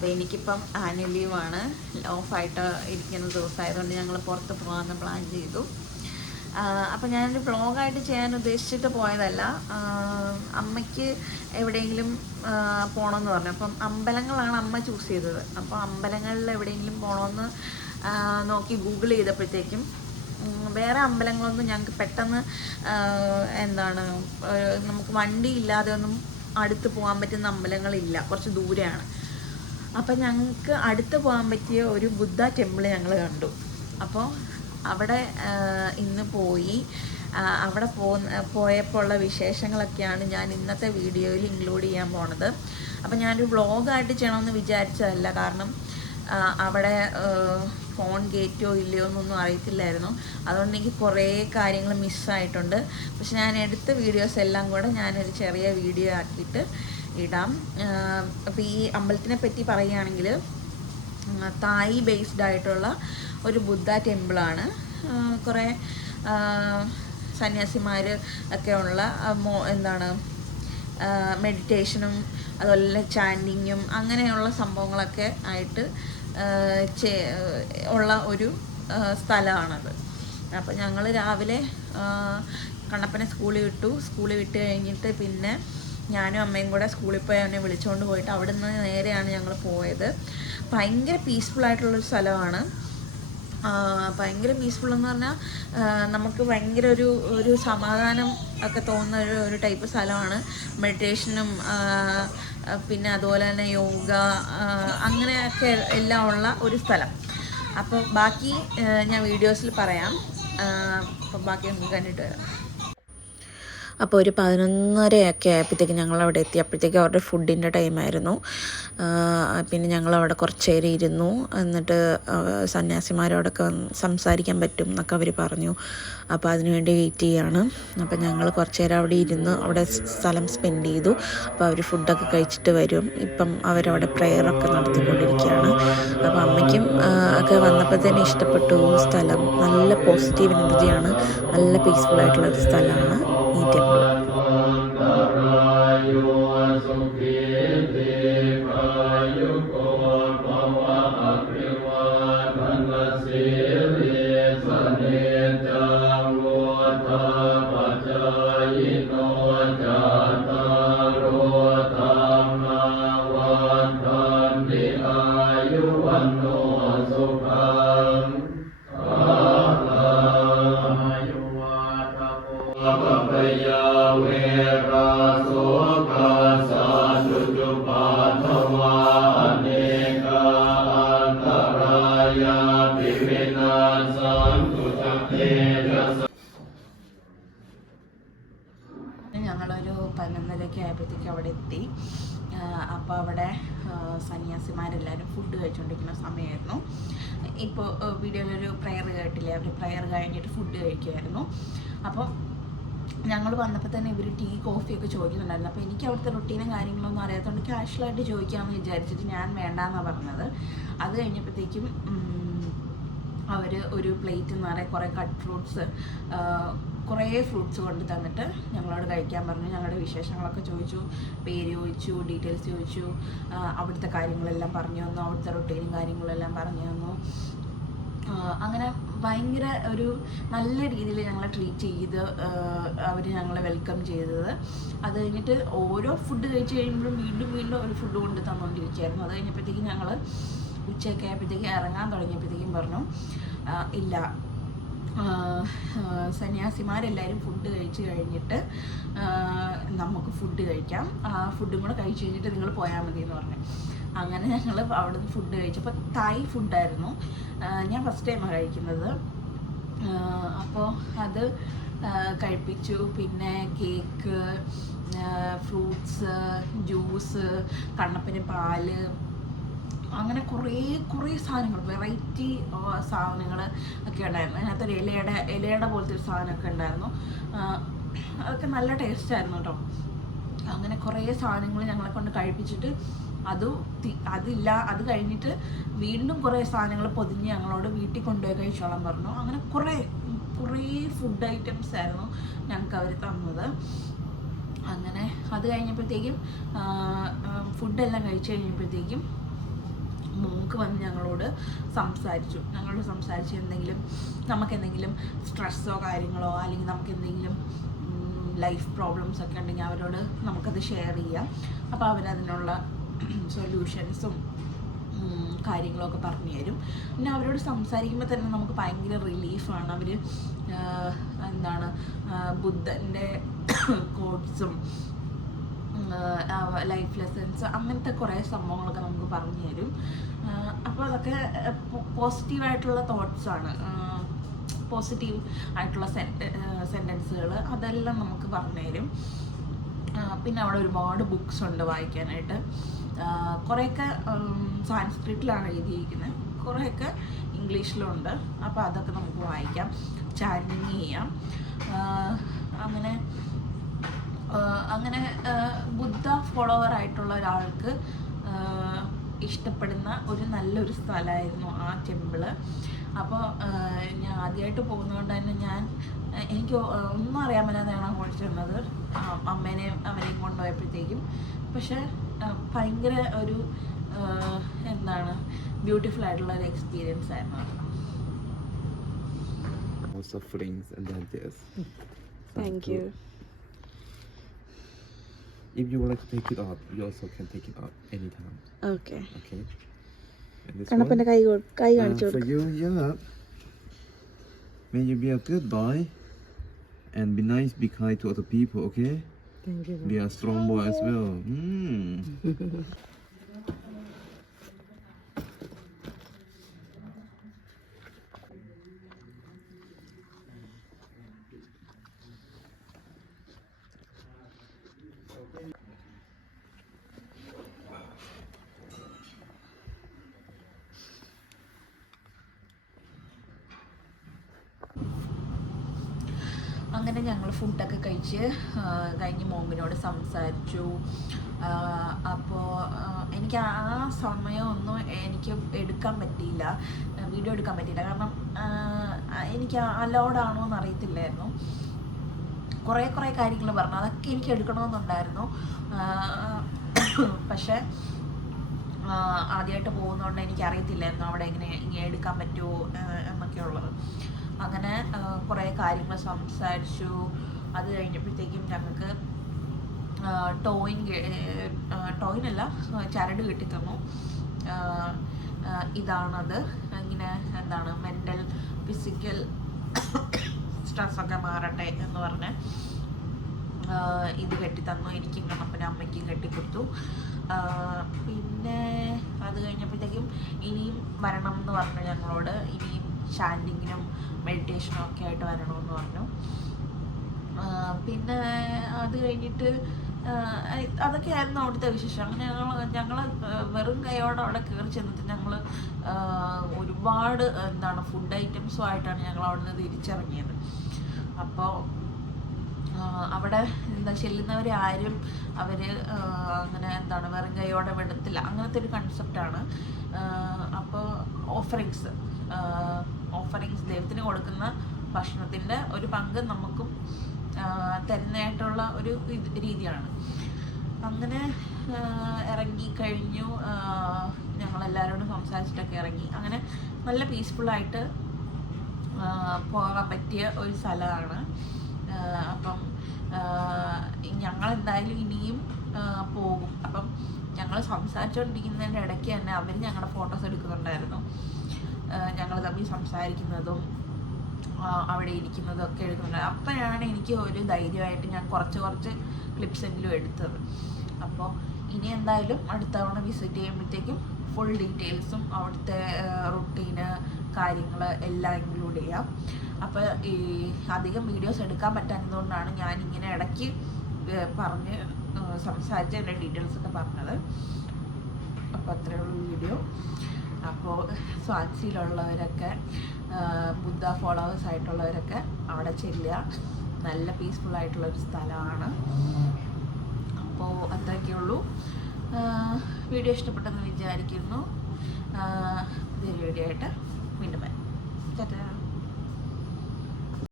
അപ്പോൾ എനിക്കിപ്പം ആനുവൽ ലീവാണ്, ഓഫായിട്ട് ഇരിക്കുന്ന ദിവസമായതുകൊണ്ട് ഞങ്ങൾ പുറത്ത് പോകാമെന്ന് പ്ലാൻ ചെയ്തു. അപ്പോൾ ഞാനൊരു വ്ളോഗായിട്ട് ചെയ്യാൻ ഉദ്ദേശിച്ചിട്ട് പോയതല്ല. അമ്മയ്ക്ക് എവിടെയെങ്കിലും പോകണമെന്ന് പറഞ്ഞു. അപ്പം അമ്പലങ്ങളാണ് അമ്മ ചൂസ് ചെയ്തത്. അപ്പോൾ അമ്പലങ്ങളിൽ എവിടെയെങ്കിലും പോകണമെന്ന് നോക്കി ഗൂഗിൾ ചെയ്തപ്പോഴത്തേക്കും വേറെ അമ്പലങ്ങളൊന്നും ഞങ്ങൾക്ക് പെട്ടെന്ന് നമുക്ക് വണ്ടി ഇല്ലാതെ ഒന്നും അടുത്ത് പോകാൻ പറ്റുന്ന അമ്പലങ്ങളില്ല, കുറച്ച് ദൂരെയാണ്. അപ്പം ഞങ്ങൾക്ക് അടുത്ത് പോകാൻ പറ്റിയ ഒരു ബുദ്ധ ടെമ്പിൾ ഞങ്ങൾ കണ്ടു. അപ്പോൾ അവിടെ ഇന്ന് പോയി. അവിടെ പോയപ്പോൾ ഉള്ള വിശേഷങ്ങളൊക്കെയാണ് ഞാൻ ഇന്നത്തെ വീഡിയോയിൽ ഇൻക്ലൂഡ് ചെയ്യാൻ പോണത്. അപ്പം ഞാനൊരു വ്ളോഗായിട്ട് ചെയ്യണമെന്ന് വിചാരിച്ചതല്ല, കാരണം അവിടെ ഫോൺ കയറ്റുമോ ഇല്ലയോ എന്നൊന്നും അറിയത്തില്ലായിരുന്നു. അതുകൊണ്ട് എനിക്ക് കുറേ കാര്യങ്ങൾ മിസ്സായിട്ടുണ്ട്. പക്ഷെ ഞാൻ എടുത്ത വീഡിയോസ് എല്ലാം കൂടെ ഞാനൊരു ചെറിയ വീഡിയോ ആക്കിയിട്ട് ഇടാം. അപ്പോൾ ഈ അമ്പലത്തിനെ പറ്റി പറയുകയാണെങ്കിൽ തായ് ബേസ്ഡ് ആയിട്ടുള്ള ഒരു ബുദ്ധ ടെമ്പിളാണ്. കുറേ സന്യാസിമാർ ഒക്കെ ഉള്ള മെഡിറ്റേഷനും അതുപോലെ ചാൻഡിങ്ങും അങ്ങനെയുള്ള സംഭവങ്ങളൊക്കെ ആയിട്ട് ഉള്ള ഒരു സ്ഥലമാണത്. അപ്പോൾ ഞങ്ങൾ രാവിലെ കണ്ണപ്പനെ സ്കൂളിൽ വിട്ട് കഴിഞ്ഞിട്ട് പിന്നെ ഞാനും അമ്മയും കൂടെ സ്കൂളിൽ പോയി അവനെ വിളിച്ചുകൊണ്ട് പോയിട്ട് അവിടെ നിന്ന് നേരെയാണ് ഞങ്ങൾ പോയത്. ഭയങ്കര പീസ്ഫുള്ളായിട്ടുള്ളൊരു സ്ഥലമാണ്. ഭയങ്കര പീസ്ഫുൾ എന്ന് പറഞ്ഞാൽ നമുക്ക് ഭയങ്കര ഒരു സമാധാനം ഒക്കെ തോന്നുന്ന ഒരു ടൈപ്പ് സ്ഥലമാണ്. മെഡിറ്റേഷനും പിന്നെ അതുപോലെ തന്നെ യോഗ അങ്ങനെയൊക്കെ എല്ലാം ഉള്ള ഒരു സ്ഥലം. അപ്പോൾ ബാക്കി ഞാൻ വീഡിയോസിൽ പറയാം. അപ്പോൾ ബാക്കി നമുക്ക് കണ്ടിട്ട് വരാം. അപ്പോൾ ഒരു 11:30 ആയപ്പോഴത്തേക്ക് ഞങ്ങളവിടെ എത്തിയപ്പോഴത്തേക്ക് അവരുടെ ഫുഡിൻ്റെ ടൈമായിരുന്നു. പിന്നെ ഞങ്ങളവിടെ കുറച്ച് നേരം ഇരുന്നു. എന്നിട്ട് സന്യാസിമാരോടൊക്കെ സംസാരിക്കാൻ പറ്റും എന്നൊക്കെ അവർ പറഞ്ഞു. അപ്പോൾ അതിനുവേണ്ടി വെയിറ്റ് ചെയ്യുകയാണ്. അപ്പോൾ ഞങ്ങൾ കുറച്ച് നേരം അവിടെ ഇരുന്ന് അവിടെ സ്ഥലം സ്പെൻഡ് ചെയ്തു. അപ്പോൾ അവർ ഫുഡൊക്കെ കഴിച്ചിട്ട് വരും. ഇപ്പം അവരവിടെ പ്രെയറൊക്കെ നടത്തിക്കൊണ്ടിരിക്കുകയാണ്. അപ്പോൾ അമ്മയ്ക്കും ഒക്കെ വന്നപ്പോൾ തന്നെ ഇഷ്ടപ്പെട്ടു സ്ഥലം. നല്ല പോസിറ്റീവ് എനർജിയാണ്, നല്ല പീസ്ഫുള്ളായിട്ടുള്ളൊരു സ്ഥലമാണ് ഈ ടെമ്പിൾ. ഞങ്ങളൊരു 11:30 ആയപ്പോഴത്തേക്ക് അവിടെ എത്തി. അപ്പോൾ അവിടെ സന്യാസിമാരെല്ലാവരും ഫുഡ് കഴിച്ചുകൊണ്ടിരിക്കുന്ന സമയമായിരുന്നു. ഇപ്പോൾ വീഡിയോയിലൊരു പ്രെയർ കേട്ടില്ലേ, അവർ പ്രെയർ കഴിഞ്ഞിട്ട് ഫുഡ് കഴിക്കുമായിരുന്നു. അപ്പോൾ ഞങ്ങൾ വന്നപ്പോൾ തന്നെ ഇവർ ടീ കോഫിയൊക്കെ ചോദിക്കുന്നുണ്ടായിരുന്നു. അപ്പോൾ എനിക്ക് അവിടുത്തെ റൊട്ടീനും കാര്യങ്ങളൊന്നും അറിയാത്തതുകൊണ്ട് കാഷ്വലായിട്ട് ചോദിക്കാമെന്ന് വിചാരിച്ചിട്ട് ഞാൻ വേണ്ടാന്നാണ് പറഞ്ഞത്. അത് കഴിഞ്ഞപ്പോഴത്തേക്കും അവർ ഒരു പ്ലേറ്റ് നിറയെ കുറേ കട്ട് ഫ്രൂട്ട്സ്, കുറേ ഫ്രൂട്ട്സ് കൊണ്ട് തന്നിട്ട് ഞങ്ങളോട് കഴിക്കാൻ പറഞ്ഞു. ഞങ്ങളുടെ വിശേഷങ്ങളൊക്കെ ചോദിച്ചു, പേര് ചോദിച്ചു, ഡീറ്റെയിൽസ് ചോദിച്ചു, അവിടുത്തെ കാര്യങ്ങളെല്ലാം പറഞ്ഞു തന്നു, അവിടുത്തെ റൊട്ടീനും കാര്യങ്ങളെല്ലാം പറഞ്ഞു തന്നു. അങ്ങനെ ഭയങ്കര ഒരു നല്ല രീതിയിൽ ഞങ്ങളെ ട്രീറ്റ് ചെയ്ത് അവർ ഞങ്ങളെ വെൽക്കം ചെയ്തത്. അത് കഴിഞ്ഞിട്ട് ഓരോ ഫുഡ് കഴിച്ച് കഴിയുമ്പോഴും വീണ്ടും ഒരു ഫുഡ് കൊണ്ട് തന്നുകൊണ്ടിരിക്കുകയായിരുന്നു. അത് കഴിഞ്ഞപ്പോഴത്തേക്കും ഞങ്ങൾ ഉച്ചയൊക്കെ ആയപ്പോഴത്തേക്കും ഇറങ്ങാൻ തുടങ്ങിയപ്പോഴത്തേക്കും പറഞ്ഞു, ഇല്ല, സന്യാസിമാരെല്ലാവരും ഫുഡ് കഴിച്ച് കഴിഞ്ഞിട്ട് നമുക്ക് ഫുഡ് കഴിക്കാം, ഫുഡും കൂടെ കഴിച്ച് കഴിഞ്ഞിട്ട് നിങ്ങൾ പോയാൽ മതി എന്ന് പറഞ്ഞു. അങ്ങനെ ഞങ്ങൾ അവിടെ നിന്ന് ഫുഡ് കഴിച്ചപ്പോൾ തായ് ഫുഡായിരുന്നു. ഞാൻ ഫസ്റ്റ് ടൈമാണ് കഴിക്കുന്നത്. അപ്പോൾ അത് കഴിപ്പിച്ചു. പിന്നെ കേക്ക്, ഫ്രൂട്ട്സ്, ജ്യൂസ്, കണ്ണപ്പന് പാല്, അങ്ങനെ കുറേ സാധനങ്ങൾ, വെറൈറ്റി സാധനങ്ങൾ ഒക്കെ ഉണ്ടായിരുന്നു. അതിനകത്തൊരു ഇലയുടെ പോലത്തെ ഒരു സാധനമൊക്കെ ഉണ്ടായിരുന്നു. അതൊക്കെ നല്ല ടേസ്റ്റായിരുന്നു കേട്ടോ. അങ്ങനെ കുറേ സാധനങ്ങൾ ഞങ്ങളെ കൊണ്ട് കഴിപ്പിച്ചിട്ട് അത് കഴിഞ്ഞിട്ട് വീണ്ടും കുറേ സാധനങ്ങൾ പൊതിഞ്ഞ് ഞങ്ങളോട് വീട്ടിൽ കൊണ്ടുപോയി കഴിച്ചോളാൻ പറഞ്ഞു. അങ്ങനെ കുറേ ഫുഡ് ഐറ്റംസ് ആയിരുന്നു ഞങ്ങൾക്ക് അവർ തന്നത്. അങ്ങനെ അത് കഴിഞ്ഞപ്പോഴത്തേക്കും ഫുഡെല്ലാം കഴിച്ച് കഴിഞ്ഞപ്പോഴത്തേക്കും നമുക്ക് വന്ന് ഞങ്ങളോട് സംസാരിച്ച് നമുക്കെന്തെങ്കിലും സ്ട്രെസ്സോ കാര്യങ്ങളോ അല്ലെങ്കിൽ നമുക്ക് എന്തെങ്കിലും ലൈഫ് പ്രോബ്ലംസ് ഒക്കെ ഉണ്ടെങ്കിൽ അവരോട് നമുക്കത് ഷെയർ ചെയ്യാം. അപ്പോൾ അവരതിനുള്ള സൊല്യൂഷൻസും കാര്യങ്ങളൊക്കെ പറഞ്ഞു തരും. പിന്നെ അവരോട് സംസാരിക്കുമ്പോൾ തന്നെ നമുക്ക് ഭയങ്കര റിലീഫാണ്. അവർ എന്താണ് ബുദ്ധൻ്റെ കോട്ട്സും ലൈഫ് ലെസൺസ് അങ്ങനത്തെ കുറേ സംഭവങ്ങളൊക്കെ നമുക്ക് പറഞ്ഞു തരും. അപ്പോൾ അതൊക്കെ പോസിറ്റീവായിട്ടുള്ള തോട്ട്സാണ്, പോസിറ്റീവ് ആയിട്ടുള്ള സെൻറ്റൻസുകൾ അതെല്ലാം നമുക്ക് പറഞ്ഞു തരും. പിന്നെ അവിടെ ഒരുപാട് ബുക്സ് ഉണ്ട് വായിക്കാനായിട്ട്. കുറേയൊക്കെ സാൻസ്ക്രിറ്റിലാണ് എഴുതിയിരിക്കുന്നത്, കുറേയൊക്കെ ഇംഗ്ലീഷിലുണ്ട്. അപ്പോൾ അതൊക്കെ നമുക്ക് വായിക്കാം, ചാറ്റിങ് ചെയ്യാം. അങ്ങനെ ബുദ്ധ ഫോളോവർ ആയിട്ടുള്ള ഒരാൾക്ക് ഇഷ്ടപ്പെടുന്ന നല്ലൊരു സ്ഥലമായിരുന്നു ആ ടെമ്പിള്. അപ്പോൾ ഞാൻ ആദ്യമായിട്ട് പോകുന്നതുകൊണ്ട് തന്നെ എനിക്ക് ഒന്നും അറിയാൻ പറ്റാതെയാണ് അങ്ങോട്ട് ചെന്നത്, അമ്മേനെയും അവരെയും കൊണ്ടുപോയപ്പോഴത്തേക്കും. പക്ഷെ ഭയങ്കര ഒരു ബ്യൂട്ടിഫുൾ ആയിട്ടുള്ള ഒരു എക്സ്പീരിയൻസ് ആയിരുന്നു അത്. Thank you. If you would like to take it out, you also can take it out anytime. Okay. Okay. And this കണ്ണപ്പൻ്റെ കൈ കാണിച്ചു for you, yeah. May you be a good boy and be nice, be kind to other people, okay? Thank you. Be a strong boy as well. അങ്ങനെ ഞങ്ങൾ ഫുഡൊക്കെ കഴിഞ്ഞ് മോമിനോട് സംസാരിച്ചു. അപ്പോൾ എനിക്ക് ആ സമയമൊന്നും എനിക്ക് വീഡിയോ എടുക്കാൻ പറ്റിയില്ല. കാരണം എനിക്ക് അലൗഡാണോ എന്ന് അറിയത്തില്ലായിരുന്നു. കുറേ കാര്യങ്ങൾ പറഞ്ഞു, അതൊക്കെ എനിക്ക് എടുക്കണമെന്നുണ്ടായിരുന്നു. പക്ഷേ ആദ്യമായിട്ട് പോകുന്നതുകൊണ്ട് എനിക്ക് അറിയത്തില്ലായിരുന്നു അവിടെ ഇങ്ങനെ എടുക്കാൻ പറ്റുമോ എന്നൊക്കെ ഉള്ളത്. അങ്ങനെ കുറേ കാര്യങ്ങൾ സംസാരിച്ചു. അത് കഴിഞ്ഞപ്പോഴത്തേക്കും ഞങ്ങൾക്ക് ടോയിനല്ല ചരട് കിട്ടിത്തന്നു. ഇതാണത്. ഇങ്ങനെ മെൻ്റൽ ഫിസിക്കൽ സ്ട്രെസ്സൊക്കെ മാറട്ടെ എന്ന് പറഞ്ഞ് ഇത് കെട്ടിത്തന്നു. എനിക്കും കണ്ണപ്പനും അമ്മയ്ക്കും കെട്ടിക്കൊടുത്തു. പിന്നെ അത് കഴിഞ്ഞപ്പോഴത്തേക്കും ഇനിയും വരണം എന്ന് പറഞ്ഞു ഞങ്ങളോട്. ഇനിയും ചാൻഡിങ്ങിനും മെഡിറ്റേഷനും ഒക്കെ ആയിട്ട് വരണമെന്ന് പറഞ്ഞു. പിന്നെ അത് കഴിഞ്ഞിട്ട് അതൊക്കെയായിരുന്നു അവിടുത്തെ വിശേഷം. അങ്ങനെ ഞങ്ങൾ വെറും കൈയോടെ അവിടെ കയറി ചെന്നിട്ട് ഞങ്ങൾ ഒരുപാട് ഫുഡ് ഐറ്റംസുമായിട്ടാണ് ഞങ്ങൾ അവിടെ നിന്ന് തിരിച്ചിറങ്ങിയത്. അപ്പോൾ അവിടെ ചെല്ലുന്നവരെ ആരും അങ്ങനെ വെറും കൈയോടെ വിടത്തില്ല, അങ്ങനത്തെ ഒരു കൺസെപ്റ്റാണ്. അപ്പോൾ ഓഫറിങ്സ് ദൈവത്തിന് കൊടുക്കുന്ന ഭക്ഷണത്തിൻ്റെ ഒരു പങ്ക് നമുക്കും തരുന്നതായിട്ടുള്ള ഒരു രീതിയാണ്. അങ്ങനെ ഇറങ്ങിക്കഴിഞ്ഞു. ഞങ്ങളെല്ലാവരോടും സംസാരിച്ചിട്ടൊക്കെ ഇറങ്ങി. അങ്ങനെ നല്ല പീസ്ഫുള്ളായിട്ട് പോകാൻ പറ്റിയ ഒരു സ്ഥലമാണ്. അപ്പം ഞങ്ങളെന്തായാലും ഇനിയും പോകും. അപ്പം ഞങ്ങൾ സംസാരിച്ചുകൊണ്ടിരിക്കുന്നതിൻ്റെ ഇടയ്ക്ക് തന്നെ അവർ ഞങ്ങളുടെ ഫോട്ടോസ് എടുക്കുന്നുണ്ടായിരുന്നു. ഞങ്ങൾ തമ്മിൽ സംസാരിക്കുന്നതും അവിടെ ഇരിക്കുന്നതും ഒക്കെ എടുക്കുന്നുണ്ട്. അപ്പോഴാണ് എനിക്ക് ഒരു ധൈര്യമായിട്ട് ഞാൻ കുറച്ച് ക്ലിപ്സ് എങ്കിലും എടുത്തത്. അപ്പോൾ ഇനി എന്തായാലും അടുത്ത തവണ വിസിറ്റ് ചെയ്യുമ്പോഴത്തേക്കും ഫുൾ ഡീറ്റെയിൽസും അവിടുത്തെ റുട്ടീന് കാര്യങ്ങൾ എല്ലാം ഇൻക്ലൂഡ് ചെയ്യാം. അപ്പോൾ ഈ അധികം വീഡിയോസ് എടുക്കാൻ പറ്റാത്തതുകൊണ്ടാണ് ഞാനിങ്ങനെ ഇടയ്ക്ക് പറഞ്ഞ് സംസാരിച്ച് എൻ്റെ ഡീറ്റെയിൽസൊക്കെ പറഞ്ഞത്. അപ്പോൾ അത്രയുള്ള വീഡിയോ. അപ്പോൾ സ്വാൻസിയിലുള്ളവരൊക്കെ ബുദ്ധ ഫോളോവേഴ്സ് ആയിട്ടുള്ളവരൊക്കെ അവിടെ ചെല്ലുക. നല്ല പീസ്ഫുള്ളായിട്ടുള്ളൊരു സ്ഥലമാണ്. അപ്പോൾ അത്രയൊക്കെ ഉള്ളൂ. വീഡിയോ ഇഷ്ടപ്പെട്ടെന്ന് വിചാരിക്കുന്നു. ഇതൊരു വീഡിയോ ആയിട്ട് വീണ്ടും വരാം.